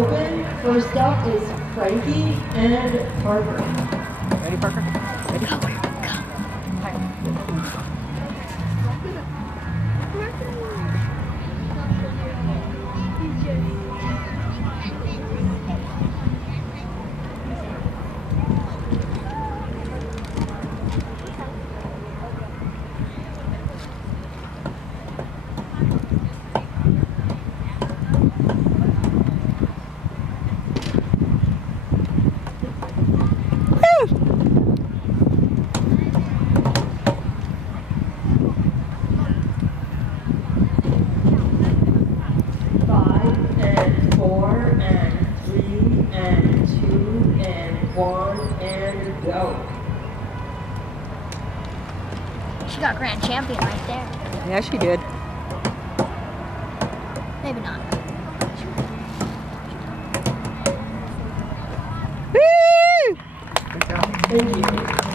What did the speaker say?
First up is Frankie and Parker. Ready, Parker? Ready? Go, go. Go. She got grand champion right there. Yeah, she did. Maybe not. Woo! Good job. Thank you.